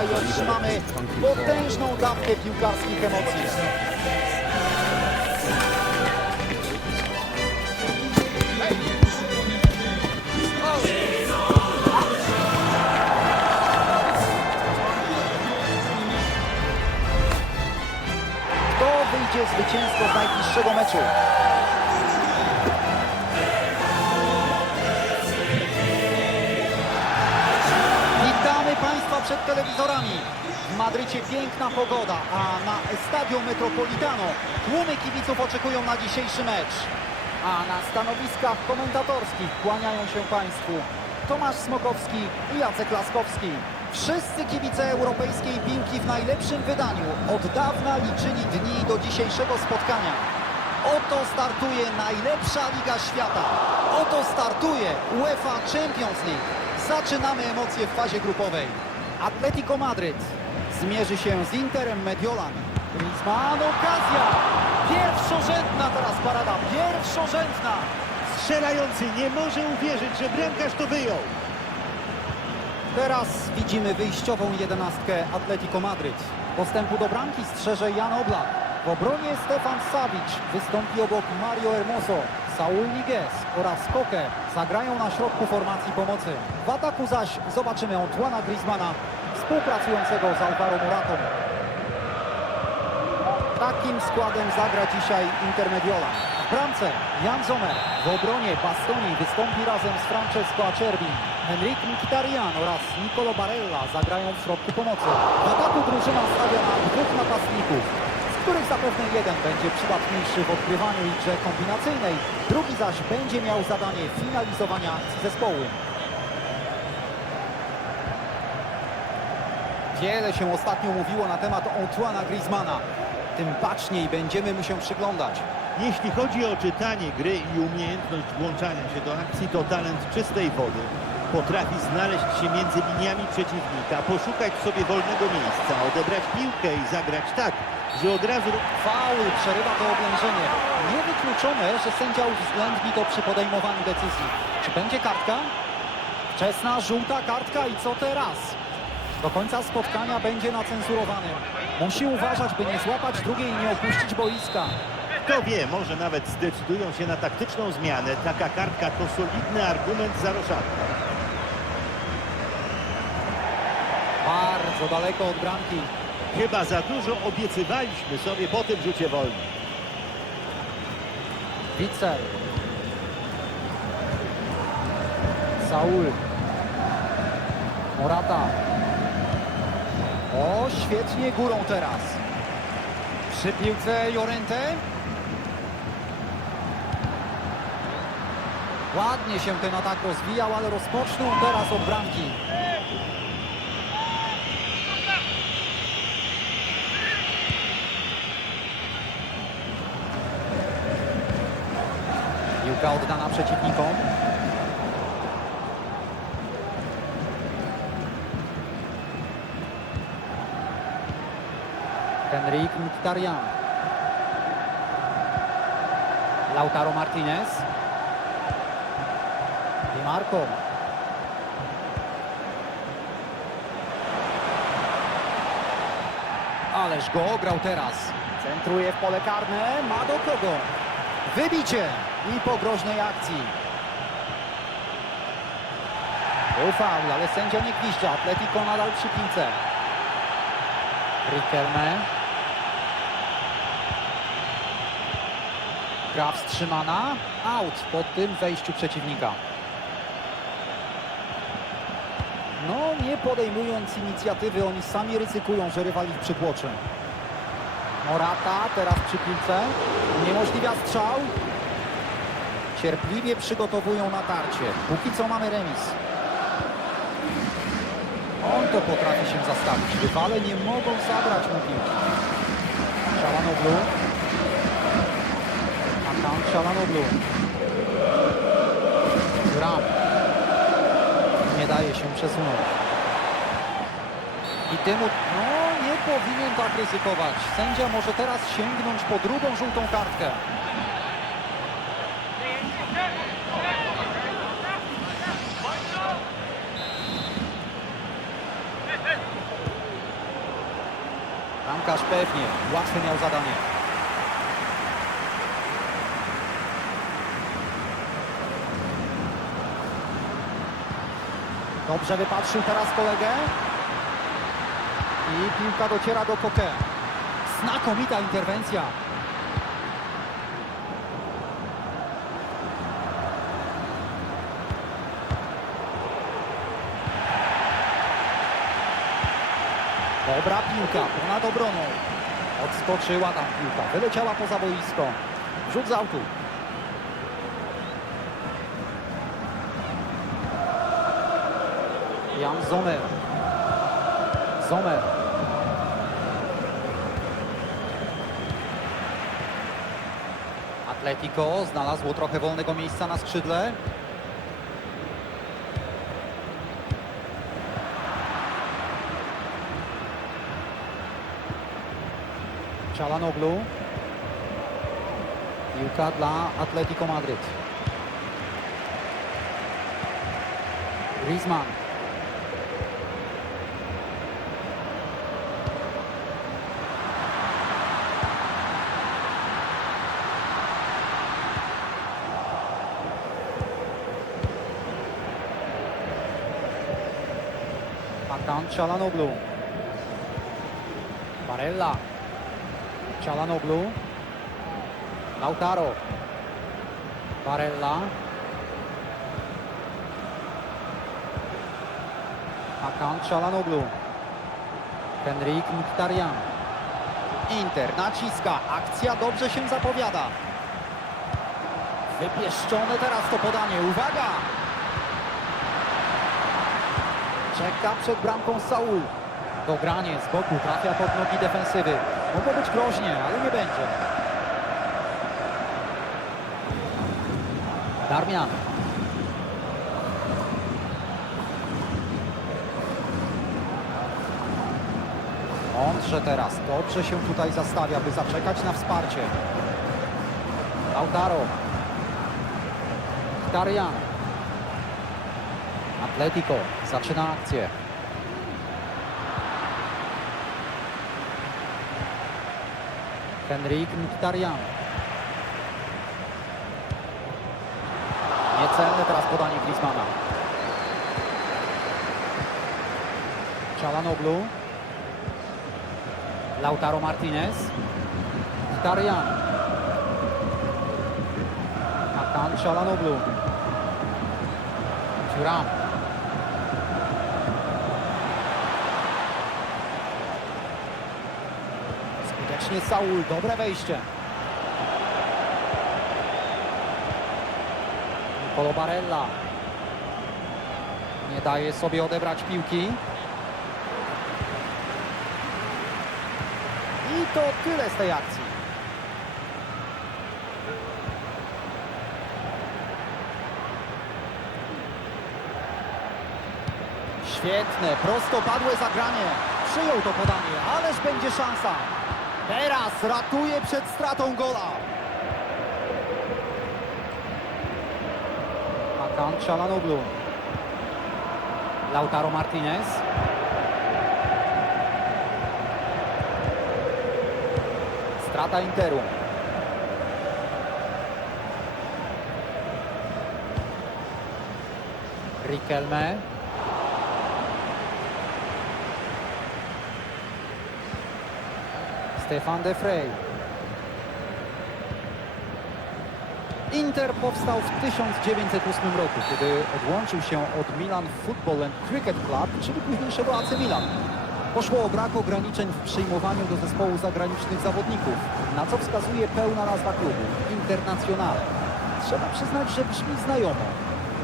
Dzisiaj otrzymamy potężną dawkę piłkarskich emocji. Kto wyjdzie zwycięsko z najbliższego meczu? Przed telewizorami. W Madrycie piękna pogoda, a na Estadio Metropolitano tłumy kibiców oczekują na dzisiejszy mecz. A na stanowiskach komentatorskich kłaniają się Państwu Tomasz Smokowski i Jacek Laskowski. Wszyscy kibice europejskiej piłki w najlepszym wydaniu od dawna liczyli dni do dzisiejszego spotkania. Oto startuje najlepsza liga świata. Oto startuje UEFA Champions League. Zaczynamy emocje w fazie grupowej. Atletico Madryt zmierzy się z Interem Mediolan. Griezmann okazja. Pierwszorzędna teraz parada. Pierwszorzędna. Strzelający nie może uwierzyć, że bramkarz to wyjął. Teraz widzimy wyjściową jedenastkę Atletico Madryt. Postępu do bramki strzeże Jan Oblak. W obronie Stefan Savic wystąpi obok Mario Hermoso. Saul Niguez oraz Koke zagrają na środku formacji pomocy. W ataku zaś zobaczymy Antoana Griezmana współpracującego z Alvaro Moratą. Takim składem zagra dzisiaj Intermediola. W bramce Jan Zomer. W obronie Bastoni wystąpi razem z Francesco Acerbi. Henrik Mkhitaryan oraz Nicolo Barella zagrają w środku pomocy. W ataku drużyna stawia na dwóch napastników, z których zapewne jeden będzie przydatniejszy w odgrywaniu i grze kombinacyjnej, drugi zaś będzie miał zadanie finalizowania zespołu. Wiele się ostatnio mówiło na temat Antoana Griezmana. Tym baczniej będziemy mu się przyglądać. Jeśli chodzi o czytanie gry i umiejętność włączania się do akcji, to talent czystej wody. Potrafi znaleźć się między liniami przeciwnika, poszukać sobie wolnego miejsca, odebrać piłkę i zagrać tak, że od razu Faul przerywa to oblężenie. Niewykluczone, że sędzia uwzględni to przy podejmowaniu decyzji. Czy będzie kartka? Wczesna, żółta kartka i co teraz? Do końca spotkania będzie nacenzurowany. Musi uważać, by nie złapać drugiej i nie opuścić boiska. Kto wie, może nawet zdecydują się na taktyczną zmianę. Taka kartka to solidny argument za roszadką. Bardzo daleko od bramki. Chyba za dużo obiecywaliśmy sobie po tym rzucie wolnym. Witzel. Saul. Morata. O, świetnie górą teraz. Przy piłce Jorente. Ładnie się ten atak rozwijał, ale rozpoczną teraz od bramki. Piłka oddana przeciwnikom. Henrik Mkhitaryan. Lautaro Martinez. Di Marco. Ależ go ograł teraz. Centruje w pole karne. Ma do kogo? Wybicie i po groźnej akcji. Był faul, ale sędzia nie gwizdza. Atletico nadal przy piłce. Riquelme. Gra wstrzymana. Out po tym wejściu przeciwnika. No, nie podejmując inicjatywy, oni sami ryzykują, że rywal ich. Morata teraz przy piłce. Uniemożliwia strzał. Cierpliwie przygotowują natarcie. Póki co mamy remis. On to potrafi się zastawić. Rywale nie mogą zabrać mu piłki. Szalanoglu. Hakan Szalanoglu. Gram. Nie daje się przesunąć. I temu, no nie powinien tak ryzykować. Sędzia może teraz sięgnąć po drugą żółtą kartkę. Pewnie łatwe miał zadanie. Dobrze wypatrzył teraz kolegę. I piłka dociera do Koke. Znakomita interwencja. Dobra piłka, ponad obroną. Odskoczyła tam piłka, wyleciała poza boisko. Rzut z autu. Jan Zomer. Zomer. Atletico znalazło trochę wolnego miejsca na skrzydle. Cialanoglu. Piłka dla Atletico Madryt. Griezmann. Hakan Çalhanoğlu. Barella. Çalhanoğlu. Lautaro. Barella. Hakan Çalhanoğlu. Henrik Mkhitaryan. Inter naciska. Akcja dobrze się zapowiada. Wypieszczone teraz to podanie. Uwaga! Czeka przed bramką Saul. Dogranie z boku trafia pod nogi defensywy. Mogło być groźnie, ale nie będzie. Darmian. Mądrze teraz. Dobrze się tutaj zastawia, by zaczekać na wsparcie. Lautaro. Darian. Atletico zaczyna akcję. Henrik Mkhitaryan. Niecelne teraz podanie Griezmana. Çalhanoğlu. Lautaro Martinez. Mkhitaryan. Hakan Çalhanoğlu. Thuram. Skutecznie Saul, dobre wejście. Nicolo Barella. Nie daje sobie odebrać piłki. I to tyle z tej akcji. Świetne, prostopadłe zagranie. Przyjął to podanie, ależ będzie szansa. Teraz ratuje przed stratą gola. Hakan Çalhanoğlu. Lautaro Martinez. Strata Interu. Riquelme. Stefan de Frey. Inter powstał w 1908 roku, kiedy odłączył się od Milan Football and Cricket Club, czyli późniejszego AC Milan. Poszło o brak ograniczeń w przyjmowaniu do zespołu zagranicznych zawodników, na co wskazuje pełna nazwa klubu Internazionale. Trzeba przyznać, że brzmi znajomo.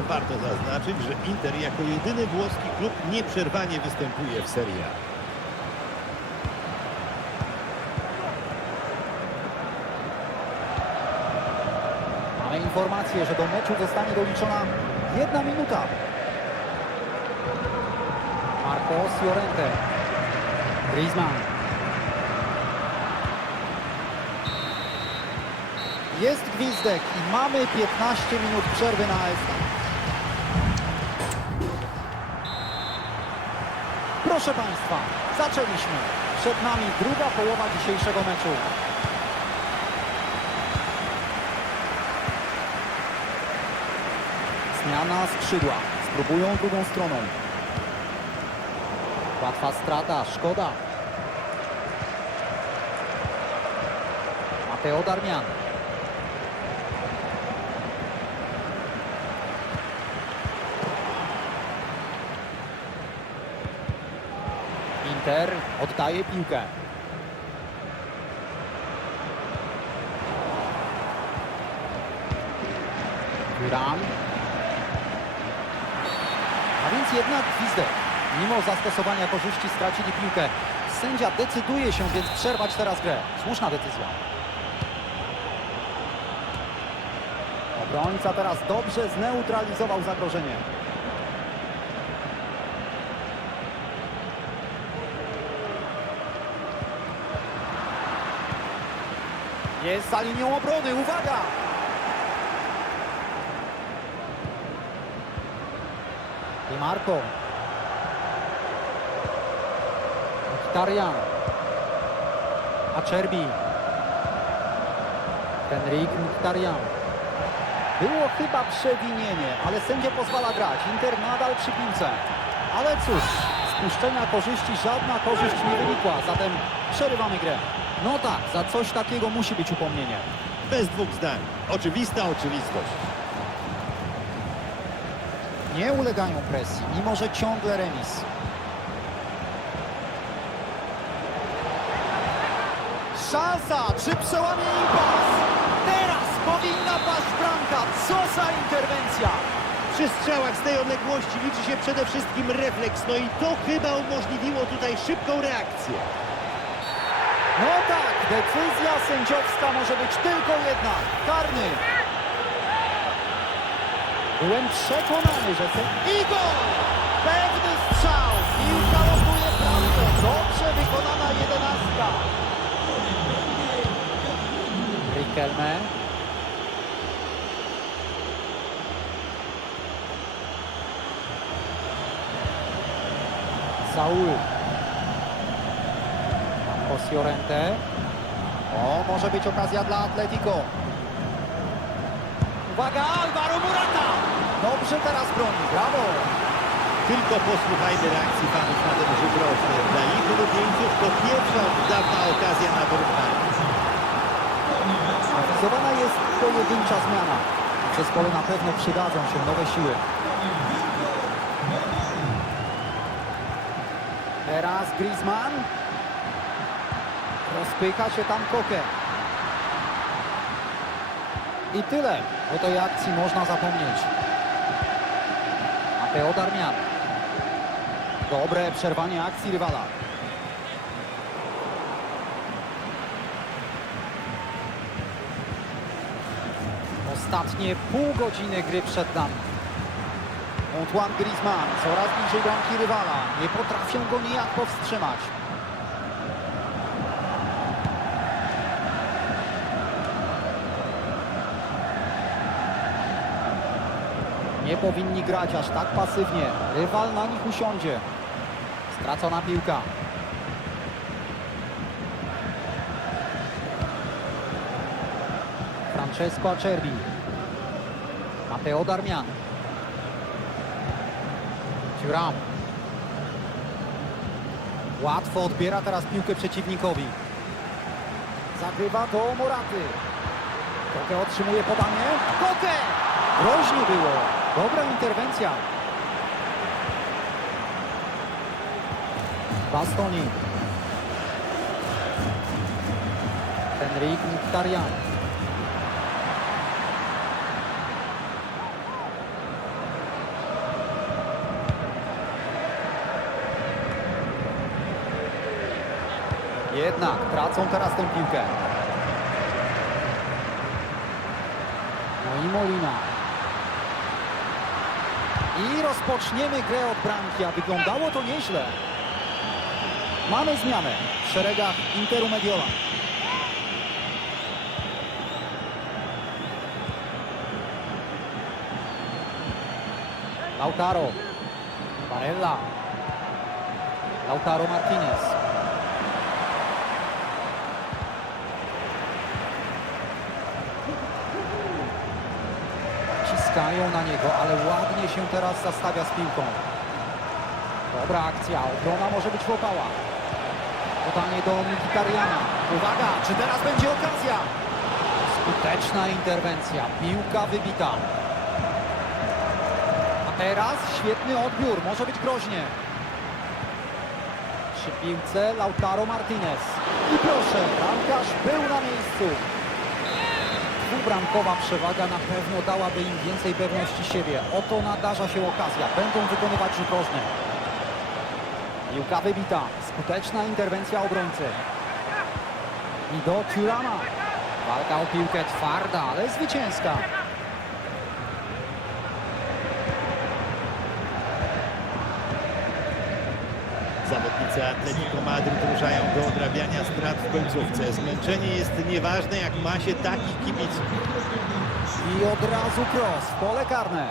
Warto zaznaczyć, że Inter jako jedyny włoski klub nieprzerwanie występuje w Serie A. Mamy informację, że do meczu zostanie doliczona jedna minuta. Marcos Llorente. Griezmann. Jest gwizdek i mamy 15 minut przerwy na ASK. Proszę Państwa, zaczęliśmy. przed nami druga połowa dzisiejszego meczu. Zmiana skrzydła. Spróbują drugą stroną. Łatwa strata, szkoda. Mateo Darmian. Inter oddaje piłkę. Duran. Jednak gwizdek. Mimo zastosowania korzyści stracili piłkę. Sędzia decyduje się więc przerwać teraz grę. Słuszna decyzja. Obrońca teraz dobrze zneutralizował zagrożenie. Jest za linią obrony, uwaga! Di Marco. Mkhitaryan. Acerbi. Henrik Mkhitaryan. Było chyba przewinienie, ale sędzia pozwala grać. Inter nadal przy piłce. Ale cóż, z puszczenia korzyści żadna korzyść nie wynikła, zatem przerywamy grę. No tak, za coś takiego musi być upomnienie. Bez dwóch zdań. Oczywista oczywistość. Nie ulegają presji, mimo że ciągle remis. Szansa! Czy przełamie impas? Teraz powinna paść bramka. Co za interwencja! Przy strzałach z tej odległości liczy się przede wszystkim refleks, no i to chyba umożliwiło tutaj szybką reakcję. No tak, decyzja sędziowska może być tylko jedna. Karny. Byłem przekonany, że ten... I gol! Pewny strzał. Piłka w bramce. Dobrze wykonana jedenastka. Riquelme. Saul. Marcos Llorente. O, może być okazja dla Atletico. Uwaga, Alvaro Morata! Dobrze teraz broni, brawo! Tylko posłuchajmy reakcji fanów na ten rzut roczny. Dla ich ulubieńców to pierwsza od dawna okazja na wyrównanie. Awizowana jest pojedyncza zmiana. W zespole na pewno przydadzą się nowe siły. Teraz Griezmann. Rozpycha się tam Koke. I tyle. O tej akcji można zapomnieć. Mateo Darmian. Dobre przerwanie akcji rywala. Ostatnie pół godziny gry przed nami. Antoine Griezmann coraz bliżej bramki rywala. Nie potrafią go nijak powstrzymać. Nie powinni grać aż tak pasywnie. Rywal na nich usiądzie. Stracona piłka. Francesco Acerbi. Mateo Darmian. Thuram. Łatwo odbiera teraz piłkę przeciwnikowi. Zagrywa do Moraty. Koke otrzymuje podanie. Koke! Groźnie było. Dobra interwencja. Bastoni. Henrik Mkhitaryan. Jednak tracą teraz tę piłkę. No i Molina. I rozpoczniemy grę od bramki, a wyglądało to nieźle. Mamy zmianę w szeregach Interu Mediola. Lautaro. Barella. Lautaro Martinez. Czekają na niego, ale ładnie się teraz zastawia z piłką. Dobra akcja, obrona może być łopała. Podanie do Mikitariana. Uwaga, czy teraz będzie okazja? Skuteczna interwencja, piłka wybita. A teraz świetny odbiór, może być groźnie. Przy piłce Lautaro Martinez. I proszę, bramkarz był na miejscu. Dwubramkowa przewaga na pewno dałaby im więcej pewności siebie. Oto nadarza się okazja. Będą wykonywać rzut rożny. Piłka wybita. Skuteczna interwencja obrońcy. I do Turama. Walka o piłkę twarda, ale zwycięska. Zawodnicy Atletico Madryt ruszają do odrabiania strat w końcówce. Zmęczenie jest nieważne, jak ma się takich kibiców. I od razu cross pole karne.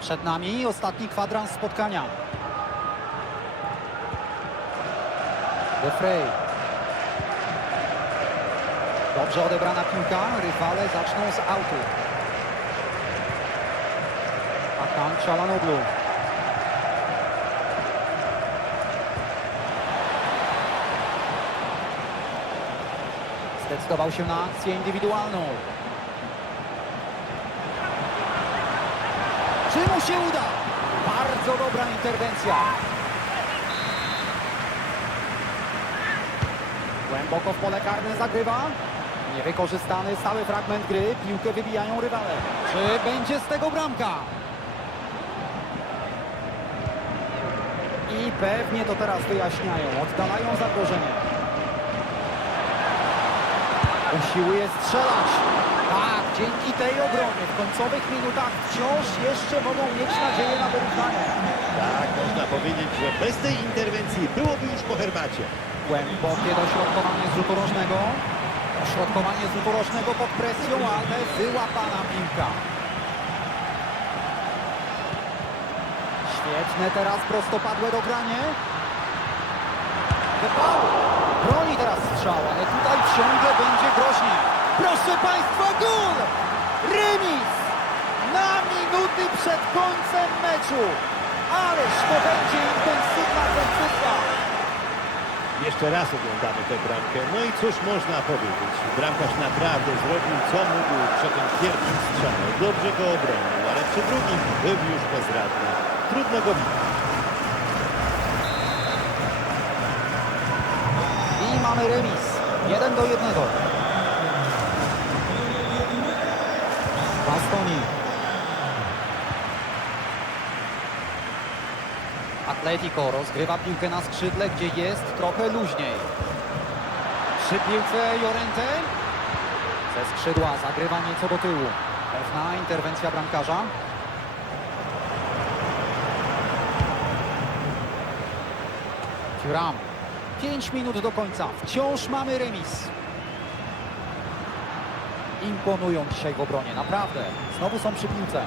Przed nami ostatni kwadrans spotkania. De Frey. Dobrze odebrana piłka. Rywale zaczną z autu. Hakan Çalhanoğlu. Zdecydował się na akcję indywidualną. Czy mu się uda? Bardzo dobra interwencja. Głęboko w pole karne zagrywa. Niewykorzystany stały fragment gry. Piłkę wybijają rywale. Czy będzie z tego bramka? I pewnie to teraz wyjaśniają. Oddalają zagrożenie. Usiłuje strzelać. Tak, dzięki tej obronie w końcowych minutach wciąż jeszcze mogą mieć nadzieję na wyrównanie. Tak, można powiedzieć, że bez tej interwencji byłoby już po herbacie. Głębokie dośrodkowanie z rzutu rożnego. Dośrodkowanie z rzutu rożnego pod presją, ale wyłapana piłka. Świetne teraz prostopadłe dogranie. Wypał. Broni teraz strzał, ale tutaj ciągle będzie groźnie. Proszę Państwa, gol! Remis! Na minuty przed końcem meczu. Ależ to będzie intensywna końcówka. Jeszcze raz oglądamy tę bramkę. No i cóż można powiedzieć? Bramkarz naprawdę zrobił co mógł przy tym pierwszym strzale. Dobrze go obronił, ale przy drugim był już bezradny. Trudno go widzieć. I mamy remis. Jeden do jednego. Bastoni. Atletico rozgrywa piłkę na skrzydle, gdzie jest trochę luźniej. Przy piłce Jorente. Ze skrzydła zagrywa nieco do tyłu. Pewna interwencja bramkarza. Thuram. 5 minut do końca. Wciąż mamy remis. Imponują dzisiaj w obronie, naprawdę. Znowu są przy piłce.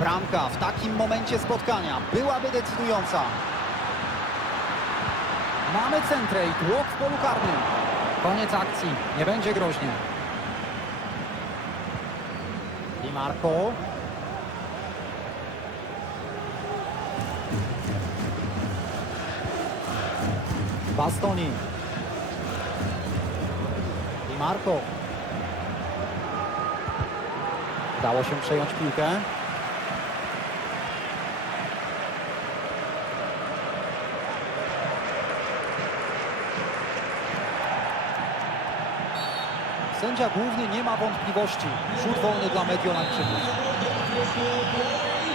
Bramka w takim momencie spotkania byłaby decydująca. Mamy centrę i tłok w polu karnym. Koniec akcji. Nie będzie groźnie. Di Marco. Bastoni. Di Marco. Dało się przejąć piłkę. Sędzia głównie nie ma wątpliwości. Rzut wolny dla Mediolanczyków.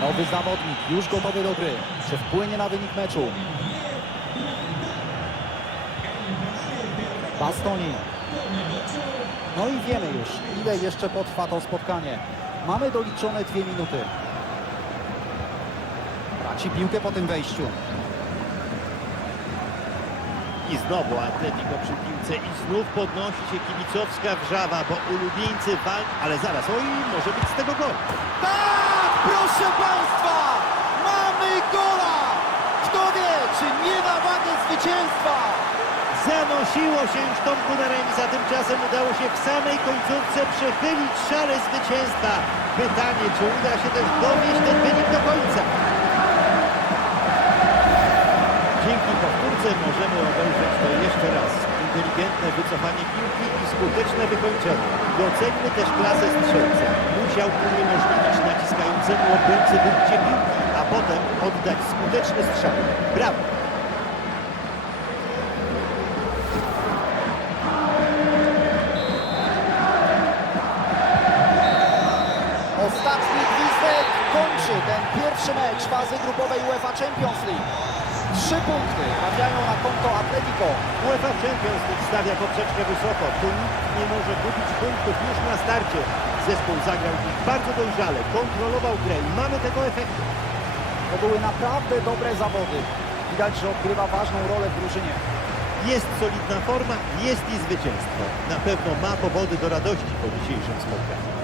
Nowy zawodnik, już gotowy do gry. Czy wpłynie na wynik meczu? Bastoni. No i wiemy już, ile jeszcze potrwa to spotkanie. Mamy doliczone dwie minuty. Traci piłkę po tym wejściu. I znowu Atletico przy piłce i znów podnosi się kibicowska wrzawa, bo ulubieńcy walk, ale zaraz, oj, może być z tego gol. Tak, proszę Państwa! Mamy gola! Kto wie, czy nie na wagę zwycięstwa? Zanosiło się już Tomku na remis, a tymczasem udało się w samej końcówce przechylić szale zwycięstwa. Pytanie, czy uda się też dowieść ten wynik do końca? Dzięki powtórce możemy obejrzeć to jeszcze raz. Inteligentne wycofanie piłki i skuteczne wykończenie. Doceńmy też klasę strzelca. Musiał uniemożliwić naciskającemu obrońcy wybicie piłki, a potem oddać skuteczny strzał. Brawo! Ostatni gwizdek kończy ten pierwszy mecz fazy grupowej UEFA Champions League. Trzy punkty trafiają na konto Atletico. UEFA Champions League stawia poprzeczkę wysoko. Tu nikt nie może gubić punktów już na starcie. Zespół zagrał dziś bardzo dojrzale, kontrolował grę i mamy tego efektu. To były naprawdę dobre zawody. Widać, że odgrywa ważną rolę w drużynie. Jest solidna forma, jest i zwycięstwo. Na pewno ma powody do radości po dzisiejszym spotkaniu.